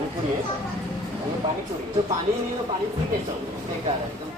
पानीपुरी है ये पानीपुरी जो पानी नहीं वो पानीपुरी कैसा होगा बेकार है एकदम।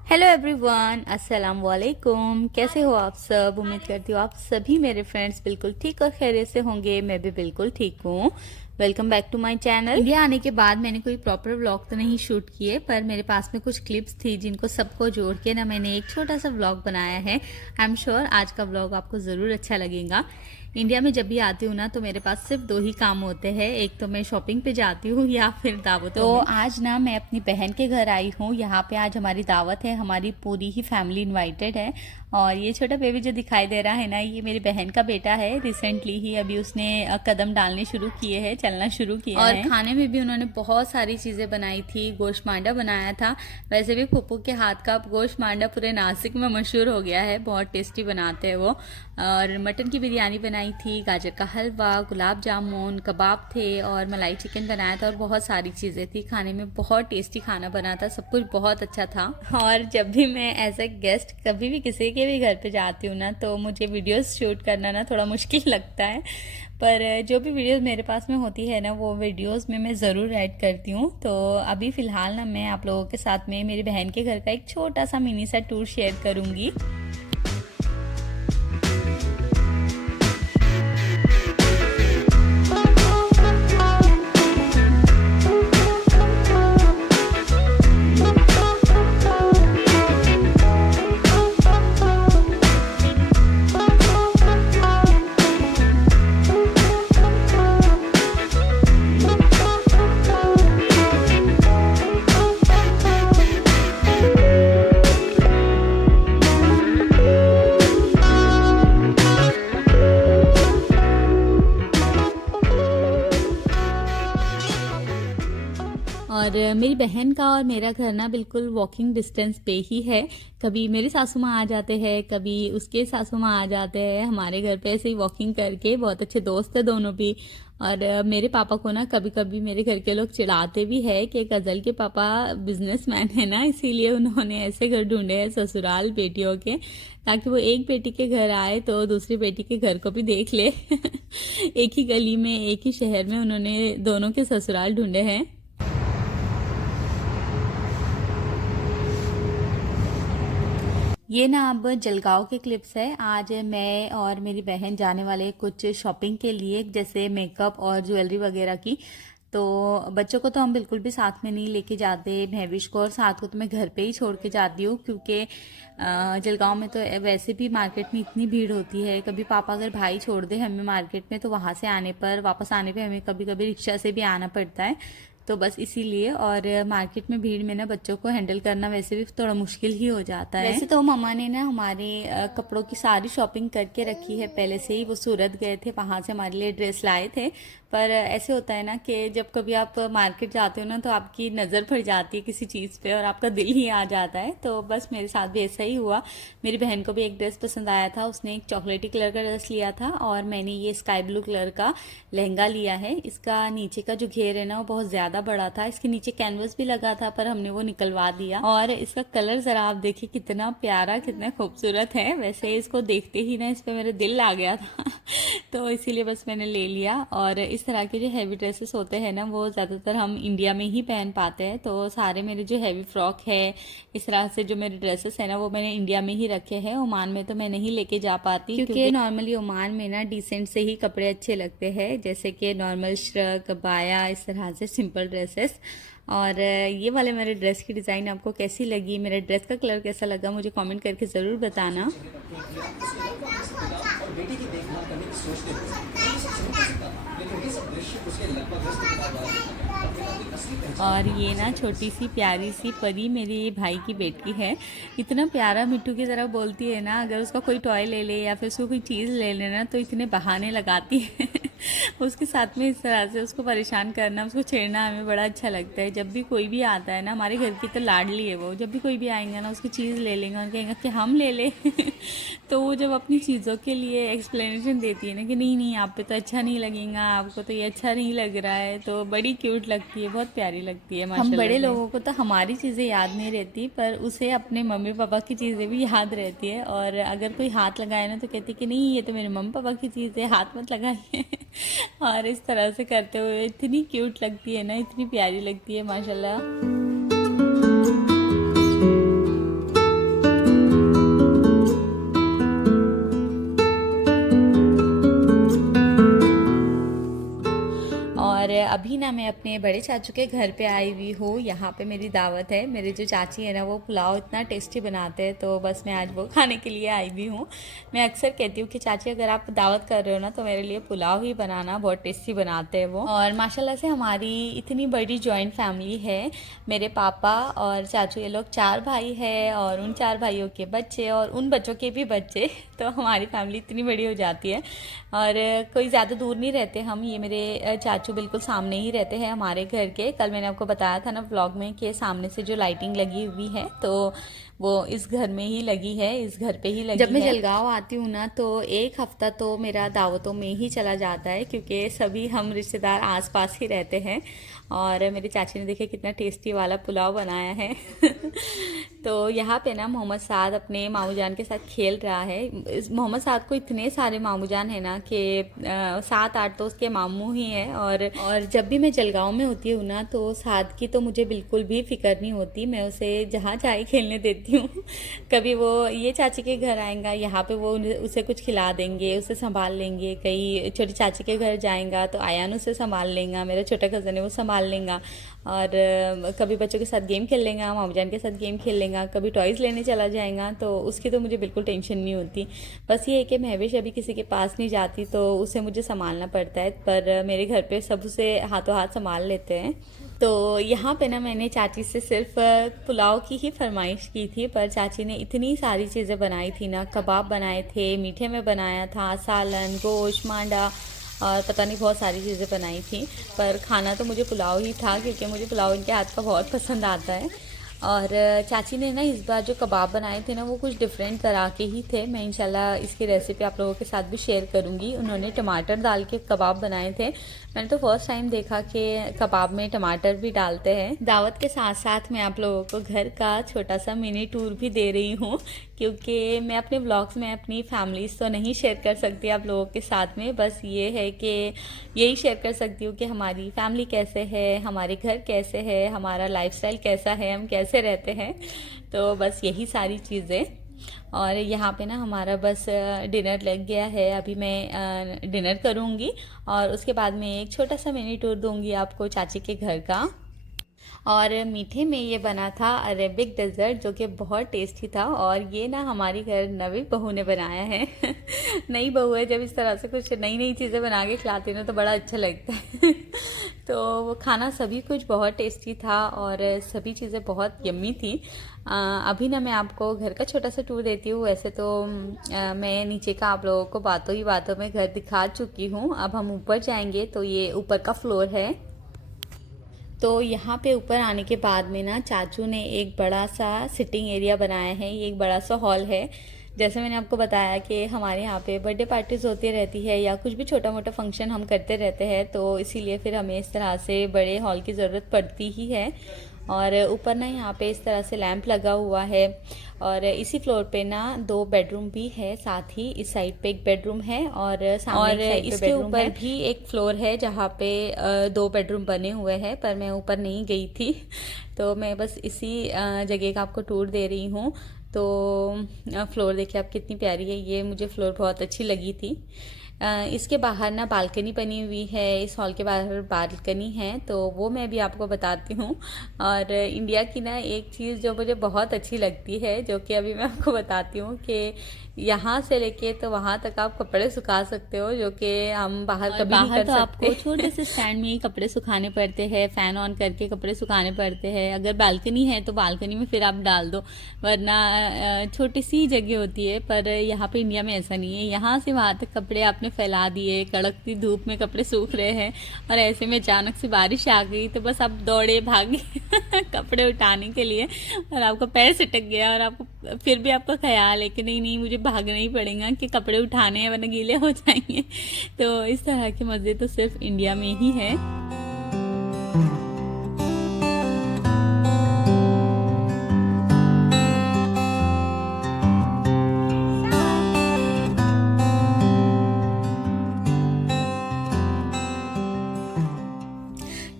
हेलो एवरीवन, अस्सलाम वालेकुम। कैसे हो आप सब? उम्मीद करती हूँ आप सभी मेरे फ्रेंड्स बिल्कुल ठीक और खैरियत से होंगे। मैं भी बिल्कुल ठीक हूँ। Welcome back to my channel. India आने के बाद मैंने कोई प्रॉपर व्लॉग तो नहीं शूट किए, पर मेरे पास में कुछ क्लिप्स थी जिनको सबको जोड़ के ना मैंने एक छोटा सा व्लॉग बनाया है। आई एम श्योर आज का व्लॉग आपको ज़रूर अच्छा लगेगा। इंडिया में जब भी आती हूँ ना तो मेरे पास सिर्फ दो ही काम होते हैं, एक तो मैं शॉपिंग पे जाती हूँ या फिर दावतों में। आज ना मैं अपनी बहन के घर आई हूँ। यहाँ पे आज हमारी दावत है, हमारी पूरी ही फैमिली इनवाइटेड है। और ये छोटा बेबी जो दिखाई दे रहा है ना, ये मेरी बहन का बेटा है। रिसेंटली ही अभी उसने कदम डालने शुरू किए हैं, चलना शुरू किया है। और खाने में भी उन्होंने बहुत सारी चीज़ें बनाई थी। गोश्त मांडा बनाया था। वैसे भी फूफू के हाथ का गोश्त मांडा पूरे नासिक में मशहूर हो गया है, बहुत टेस्टी बनाते हैं वो। और मटन की बिरयानी बनाई थी, गाजर का हलवा, गुलाब जामुन, कबाब थे और मलाई चिकन बनाया था और बहुत सारी चीज़ें थी। खाने में बहुत टेस्टी खाना बना था, सब कुछ बहुत अच्छा था। और जब भी मैं एज ए गेस्ट कभी भी किसी के भी घर पे जाती हूँ ना तो मुझे वीडियोस शूट करना ना थोड़ा मुश्किल लगता है, पर जो भी वीडियोस मेरे पास में होती है ना वो वीडियोस में मैं ज़रूर ऐड करती हूँ। तो अभी फ़िलहाल ना मैं आप लोगों के साथ में मेरी बहन के घर का एक छोटा सा मिनी सा टूर शेयर करूँगी। और मेरी बहन का और मेरा घर ना बिल्कुल वॉकिंग डिस्टेंस पे ही है। कभी मेरे सासू माँ आ जाते हैं, कभी उसके सासू माँ आ जाते हैं हमारे घर पे, ऐसे ही वॉकिंग करके। बहुत अच्छे दोस्त है दोनों भी। और मेरे पापा को ना कभी कभी मेरे घर के लोग चिढ़ाते भी है कि गजल के पापा बिजनेसमैन है ना, इसीलिए उन्होंने ऐसे घर ढूंढे हैं ससुराल बेटियों के, ताकि वो एक बेटी के घर आए तो दूसरी बेटी के घर को भी देख ले। एक ही गली में, एक ही शहर में उन्होंने दोनों के ससुराल ढूंढे हैं। ये ना अब जलगांव के क्लिप्स है। आज मैं और मेरी बहन जाने वाले कुछ शॉपिंग के लिए, जैसे मेकअप और ज्वेलरी वगैरह की। तो बच्चों को तो हम बिल्कुल भी साथ में नहीं लेके जाते, महविश को और साथ को तो मैं घर पे ही छोड़ के जाती हूँ, क्योंकि जलगांव में तो वैसे भी मार्केट में इतनी भीड़ होती है। कभी पापा अगर भाई छोड़ दे हमें मार्केट में तो वहाँ से आने पर, वापस आने पे हमें कभी कभी रिक्शा से भी आना पड़ता है, तो बस इसीलिए। और मार्केट में भीड़ में ना बच्चों को हैंडल करना वैसे भी थोड़ा मुश्किल ही हो जाता है। वैसे तो मम्मा ने ना हमारे कपड़ों की सारी शॉपिंग करके रखी है पहले से ही। वो सूरत गए थे, वहाँ से हमारे लिए ड्रेस लाए थे। पर ऐसे होता है ना कि जब कभी आप मार्केट जाते हो ना तो आपकी नज़र पड़ जाती है किसी चीज़ पे और आपका दिल ही आ जाता है। तो बस मेरे साथ भी ऐसा ही हुआ। मेरी बहन को भी एक ड्रेस पसंद आया था, उसने एक चॉकलेटी कलर का ड्रेस लिया था और मैंने ये स्काई ब्लू कलर का लहंगा लिया है। इसका नीचे का जो घेर है ना वो बहुत ज़्यादा बड़ा था। इसके नीचे कैनवस भी लगा था पर हमने वो निकलवा दिया। और इसका कलर ज़रा आप देखिए कितना प्यारा, कितना खूबसूरत है। वैसे इसको देखते ही ना इस पर मेरा दिल आ गया था। तो इसीलिए बस मैंने ले लिया। और इस तरह के जो हैवी ड्रेसेस होते हैं ना वो ज़्यादातर हम इंडिया में ही पहन पाते हैं। तो सारे मेरे जो हैवी फ्रॉक है, इस तरह से जो मेरे ड्रेसेस है ना वो मैंने इंडिया में ही रखे हैं। ओमान में तो मैं नहीं लेके जा पाती, क्योंकि नॉर्मली ओमान में ना डिसेंट से ही कपड़े अच्छे लगते हैं, जैसे कि नॉर्मल श्रग, बाया, इस तरह से सिंपल ड्रेसेस। और ये वाले मेरे ड्रेस की डिज़ाइन आपको कैसी लगी, मेरे ड्रेस का कलर कैसा लगा, मुझे कमेंट करके ज़रूर बताना। बेटी की देखभाल करने की सोचते हो, लेकिन ये सब दृश्य उसके लगभग और ये ना छोटी सी प्यारी सी परी मेरे भाई की बेटी है। इतना प्यारा मिट्टू की तरह बोलती है ना, अगर उसका कोई टॉय ले ले या फिर उसको कोई चीज़ ले लेना तो इतने बहाने लगाती है। उसके साथ में इस तरह से उसको परेशान करना, उसको छेड़ना हमें बड़ा अच्छा लगता है। जब भी कोई भी आता है ना, हमारे घर की तो लाडली है वो, जब भी कोई भी आएंगे ना उसकी चीज़ ले लेंगे और कहेंगे कि हम ले ले। तो वो जब अपनी चीज़ों के लिए एक्सप्लेनेशन देती है ना कि नहीं नहीं आप पे तो अच्छा नहीं लगेगा, आपको तो ये अच्छा नहीं लग रहा है, तो बड़ी क्यूट लगती है, बहुत प्यारी लगती है माशाल्लाह। हम बड़े लोगों को तो हमारी चीज़ें याद नहीं रहती, पर उसे अपने मम्मी पापा की चीज़ें भी याद रहती है। और अगर कोई हाथ लगाए ना तो कहती कि नहीं ये तो मेरे मम्मी पापा की चीज़ है, हाथ मत लगाइए। और इस तरह से करते हुए इतनी क्यूट लगती है ना, इतनी प्यारी लगती है माशाल्लाह। और अभी ना मैं अपने बड़े चाचू के घर पे आई हुई हूँ। यहाँ पे मेरी दावत है। मेरे जो चाची है ना वो पुलाव इतना टेस्टी बनाते हैं, तो बस मैं आज वो खाने के लिए आई हुई हूँ। मैं अक्सर कहती हूँ कि चाची अगर आप दावत कर रहे हो ना तो मेरे लिए पुलाव ही बनाना, बहुत टेस्टी बनाते हैं वो। और माशाल्लाह से हमारी इतनी बड़ी जॉइंट फैमिली है। मेरे पापा और चाचू ये लोग 4 भाई है, और उन 4 भाइयों के बच्चे और उन बच्चों के भी बच्चे, तो हमारी फैमिली इतनी बड़ी हो जाती है। और कोई ज़्यादा दूर नहीं रहते हम, ये मेरे चाचू बिल्कुल सामने ही रहते हैं हमारे घर के। कल मैंने आपको बताया था ना व्लॉग में कि सामने से जो लाइटिंग लगी हुई है तो वो इस घर में ही लगी है, इस घर पे ही लगी है। जब मैं जलगांव आती हूँ ना तो एक हफ्ता तो मेरा दावतों में ही चला जाता है, क्योंकि सभी हम रिश्तेदार आसपास ही रहते हैं। और मेरी चाची ने देखिए कितना टेस्टी वाला पुलाव बनाया है। तो यहाँ पे ना मोहम्मद साद अपने मामू जान के साथ खेल रहा है। मोहम्मद साद को इतने सारे मामू जान है ना कि 7-8 तो उसके मामू ही हैं। और जब भी मैं जलगांव में होती हूँ ना तो साद की तो मुझे बिल्कुल भी फिक्र नहीं होती, मैं उसे जहाँ चाहे खेलने देती हूँ। कभी वो ये चाची के घर आएगा, यहाँ पे वो उसे कुछ खिला देंगे, उसे संभाल लेंगे। कहीं छोटी चाची के घर जाएगा तो आयान उसे संभाल लेगा, मेरा छोटा कज़न है वो संभाल लेगा। और कभी बच्चों के साथ गेम खेल लेगा, मामू जान के साथ गेम खेल लेगा, कभी टॉयज़ लेने चला जाएगा, तो उसकी तो मुझे बिल्कुल टेंशन नहीं होती। बस ये है कि महविश अभी किसी के पास नहीं जाती तो उसे मुझे संभालना पड़ता है, पर मेरे घर पे सब उसे हाथों हाथ संभाल लेते हैं। तो यहाँ पे ना मैंने चाची से सिर्फ पुलाव की ही फरमाइश की थी, पर चाची ने इतनी सारी चीज़ें बनाई थी ना, कबाब बनाए थे, मीठे में बनाया था, सालन, गोश्त, मांडा और पता नहीं बहुत सारी चीज़ें बनाई थी। पर खाना तो मुझे पुलाव ही था, क्योंकि मुझे पुलाव इनके हाथ का बहुत पसंद आता है। और चाची ने ना इस बार जो कबाब बनाए थे ना वो कुछ डिफरेंट तरह के ही थे। मैं इंशाल्लाह इसकी रेसिपी आप लोगों के साथ भी शेयर करूँगी। उन्होंने टमाटर डाल के कबाब बनाए थे। मैंने तो फर्स्ट टाइम देखा कि कबाब में टमाटर भी डालते हैं। दावत के साथ साथ मैं आप लोगों को घर का छोटा सा मिनी टूर भी दे रही हूँ, क्योंकि मैं अपने ब्लॉग्स में अपनी फैमिलीज़ तो नहीं शेयर कर सकती आप लोगों के साथ में। बस ये है कि यही शेयर कर सकती हूँ कि हमारी फैमिली कैसे है, हमारे घर कैसे है, हमारा लाइफस्टाइल कैसा है, हम कैसे रहते हैं। तो बस यही सारी चीज़ें। और यहाँ पे ना हमारा बस डिनर लग गया है। अभी मैं डिनर करूँगी और उसके बाद में एक छोटा सा मिनी टूर दूँगी आपको चाची के घर का। और मीठे में ये बना था अरेबिक डेजर्ट, जो कि बहुत टेस्टी था। और ये ना हमारी घर नवी बहू ने बनाया है। नई बहू है, जब इस तरह से कुछ नई नई चीज़ें बना के खिलाती ना तो बड़ा अच्छा लगता है। तो वो खाना सभी कुछ बहुत टेस्टी था और सभी चीज़ें बहुत यम्मी थी। अभी ना मैं आपको घर का छोटा सा टूर देती हूँ। वैसे तो मैं नीचे का आप लोगों को बातों ही बातों में घर दिखा चुकी हूँ। अब हम ऊपर जाएंगे तो ये ऊपर का फ्लोर है। तो यहाँ पे ऊपर आने के बाद में ना चाचू ने एक बड़ा सा सिटिंग एरिया बनाया है। ये एक बड़ा सा हॉल है। जैसे मैंने आपको बताया कि हमारे यहाँ पे बर्थडे पार्टीज़ होती रहती है या कुछ भी छोटा मोटा फंक्शन हम करते रहते हैं, तो इसीलिए फिर हमें इस तरह से बड़े हॉल की ज़रूरत पड़ती ही है। और ऊपर ना यहाँ पे इस तरह से लैंप लगा हुआ है। और इसी फ्लोर पे ना 2 बेडरूम भी है, साथ ही इस साइड पे एक बेडरूम है और सामने एक साइड पे इसके ऊपर भी एक फ्लोर है जहाँ पे 2 बेडरूम बने हुए हैं, पर मैं ऊपर नहीं गई थी। तो मैं बस इसी जगह का आपको टूर दे रही हूँ। तो फ्लोर देखिए आप कितनी प्यारी है, ये मुझे फ्लोर बहुत अच्छी लगी थी। इसके बाहर ना बालकनी बनी हुई है, इस हॉल के बाहर बालकनी है, तो वो मैं भी आपको बताती हूँ। और इंडिया की ना एक चीज़ जो मुझे बहुत अच्छी लगती है, जो कि अभी मैं आपको बताती हूँ कि यहाँ से लेके तो वहाँ तक आप कपड़े सुखा सकते हो, जो कि हम बाहर कभी नहीं कर सकते। आपको छोटे से स्टैंड में ही कपड़े सुखाने पड़ते हैं, फ़ैन ऑन करके कपड़े सुखाने पड़ते हैं। अगर बालकनी है तो बालकनी में फिर आप डाल दो, वरना छोटी सी जगह होती है। पर यहाँ पे इंडिया में ऐसा नहीं है, यहाँ से वहाँ तक कपड़े आपने फैला दिए, कड़कती धूप में कपड़े सूख रहे हैं और ऐसे में अचानक से बारिश आ गई तो बस आप दौड़े भागे कपड़े उठाने के लिए, और आपका पैर सिटक गया और आपको फिर भी आपका ख्याल है कि नहीं नहीं मुझे भागना ही पड़ेगा कि कपड़े उठाने हैं वरना गीले हो जाएंगे। तो इस तरह के मज़े तो सिर्फ इंडिया में ही है।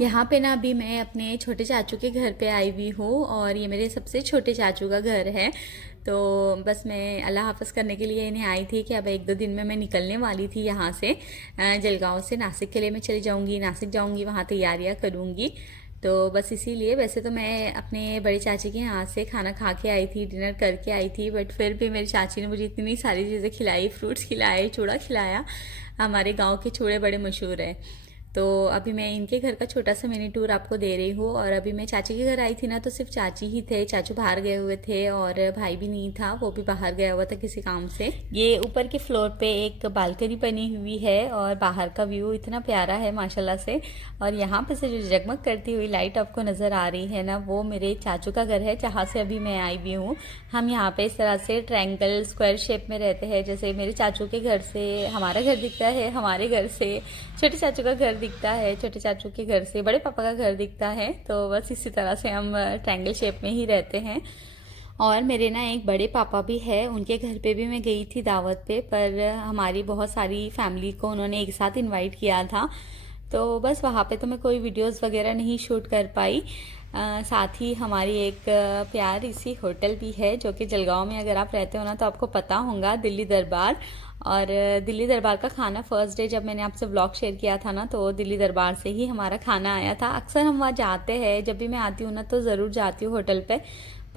यहाँ पे ना अभी मैं अपने छोटे चाचू के घर पे आई हुई हूँ और ये मेरे सबसे छोटे चाचू का घर है। तो बस मैं अल्लाह हाफ़िज़ करने के लिए इन्हें आई थी कि अब 1-2 दिन में मैं निकलने वाली थी यहाँ से, जलगांव से नासिक के लिए मैं चली जाऊँगी, नासिक जाऊँगी, वहाँ तैयारियाँ करूँगी। तो बस इसीलिए, वैसे तो मैं अपने बड़े चाची के यहाँ से खाना खा के आई थी, डिनर करके आई थी, बट फिर भी मेरी चाची ने मुझे इतनी सारी चीज़ें खिलाई, फ्रूट्स खिलाए, चूड़ा खिलाया। हमारे गांव के चूड़े बड़े मशहूर हैं। तो अभी मैं इनके घर का छोटा सा मिनी टूर आपको दे रही हूँ। और अभी मैं चाची के घर आई थी ना, तो सिर्फ चाची ही थे, चाचू बाहर गए हुए थे और भाई भी नहीं था, वो भी बाहर गया हुआ था किसी काम से। ये ऊपर के फ्लोर पे एक बालकनी बनी हुई है और बाहर का व्यू इतना प्यारा है माशाल्लाह से। और यहाँ पे से जो जगमग करती हुई लाइट आपको नज़र आ रही है ना, वो मेरे चाचू का घर है जहाँ से अभी मैं आई हुई हूँ। हम यहाँ पे इस तरह से ट्रायंगल स्क्वायर शेप में रहते हैं, जैसे मेरे चाचू के घर से हमारा घर दिखता है, हमारे घर से छोटे चाचू का घर दिखता है, छोटे चाचू के घर से बड़े पापा का घर दिखता है। तो बस इसी तरह से हम ट्रायंगल शेप में ही रहते हैं। और मेरे ना एक बड़े पापा भी है, उनके घर पे भी मैं गई थी दावत पे, पर हमारी बहुत सारी फैमिली को उन्होंने एक साथ इनवाइट किया था, तो बस वहाँ पे तो मैं कोई वीडियोस वगैरह नहीं शूट कर पाई। साथ ही हमारी एक प्यारी सी होटल भी है जो कि जलगांव में अगर आप रहते हो ना तो आपको पता होगा, दिल्ली दरबार। और दिल्ली दरबार का खाना फर्स्ट डे जब मैंने आपसे व्लॉग शेयर किया था ना, तो दिल्ली दरबार से ही हमारा खाना आया था। अक्सर हम वहाँ जाते हैं, जब भी मैं आती हूँ ना तो ज़रूर जाती हूँ होटल पे,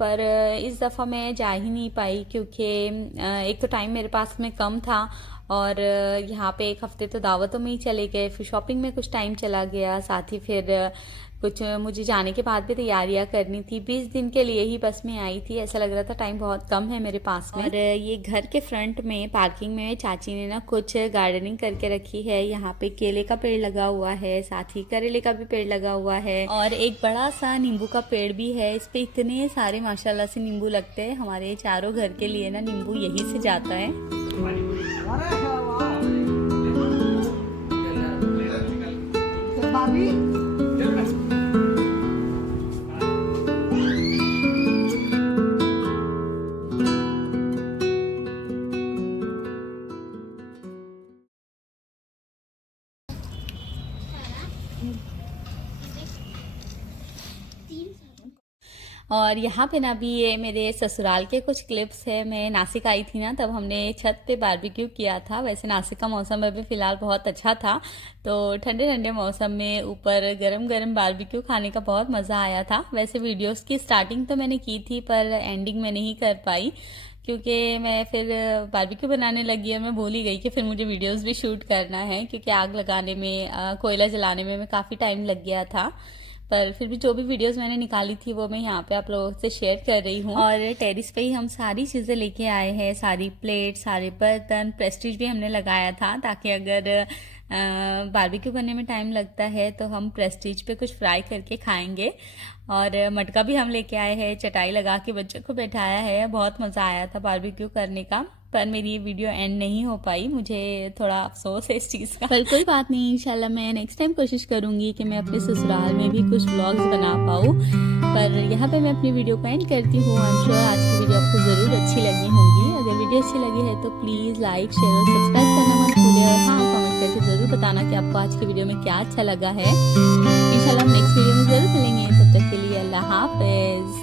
पर इस दफ़ा मैं जा ही नहीं पाई क्योंकि एक तो टाइम मेरे पास में कम था और यहाँ पे एक हफ्ते तो दावतों में ही चले गए, फिर शॉपिंग में कुछ टाइम चला गया, साथ ही फिर कुछ मुझे जाने के बाद भी तैयारियां करनी थी। 20 दिन के लिए ही बस में आई थी, ऐसा लग रहा था टाइम बहुत कम है मेरे पास में। और ये घर के फ्रंट में पार्किंग में चाची ने ना कुछ गार्डनिंग करके रखी है। यहाँ पे केले का पेड़ लगा हुआ है, साथ ही करेले का भी पेड़ लगा हुआ है और एक बड़ा सा नींबू का पेड़ भी है। इस पे इतने सारे माशाल्लाह से नींबू लगते हैं। हमारे चारों घर के लिए ना नींबू यहीं से जाता है। और यहाँ पे ना भी ये मेरे ससुराल के कुछ क्लिप्स है। मैं नासिक आई थी ना, तब हमने छत पे बारबेक्यू किया था। वैसे नासिक का मौसम अभी फ़िलहाल बहुत अच्छा था, तो ठंडे ठंडे मौसम में ऊपर गरम गरम बारबेक्यू खाने का बहुत मज़ा आया था। वैसे वीडियोस की स्टार्टिंग तो मैंने की थी, पर एंडिंग में नहीं कर पाई क्योंकि मैं फिर बारबेक्यू बनाने लगी और मैं भूल ही गई कि फिर मुझे वीडियोस भी शूट करना है, क्योंकि आग लगाने में, कोयला जलाने में काफ़ी टाइम लग गया था। पर फिर भी जो भी वीडियोस मैंने निकाली थी वो मैं यहाँ पे आप लोगों से शेयर कर रही हूँ। और टेरिस पे ही हम सारी चीज़ें लेके आए हैं, सारी प्लेट, सारे बर्तन, प्रेस्टीज भी हमने लगाया था ताकि अगर बारबेक्यू करने में टाइम लगता है तो हम प्रेस्टीज पे कुछ फ्राई करके खाएंगे। और मटका भी हम लेके आए हैं, चटाई लगा के बच्चों को बैठाया है। बहुत मज़ा आया था बारबेक्यू करने का, पर मेरी ये वीडियो एंड नहीं हो पाई, मुझे थोड़ा अफसोस है इस चीज़ का। पर कोई बात नहीं, इंशाल्लाह मैं नेक्स्ट टाइम कोशिश करूँगी कि मैं अपने ससुराल में भी कुछ व्लॉग्स बना पाऊँ। पर यहाँ पे मैं अपनी वीडियो को एंड करती हूँ। आई एम श्योर आज की वीडियो आपको ज़रूर अच्छी लगी होगी। अगर वीडियो अच्छी लगी है तो प्लीज़ लाइक, शेयर और सब्सक्राइब करना मत भूलिए। और हाँ, कमेंट करके ज़रूर बताना कि आपको आज की वीडियो में क्या अच्छा लगा है। इंशाल्लाह हम नेक्स्ट वीडियो में ज़रूर मिलेंगे, तब तक के लिए अल्लाह हाफिज़।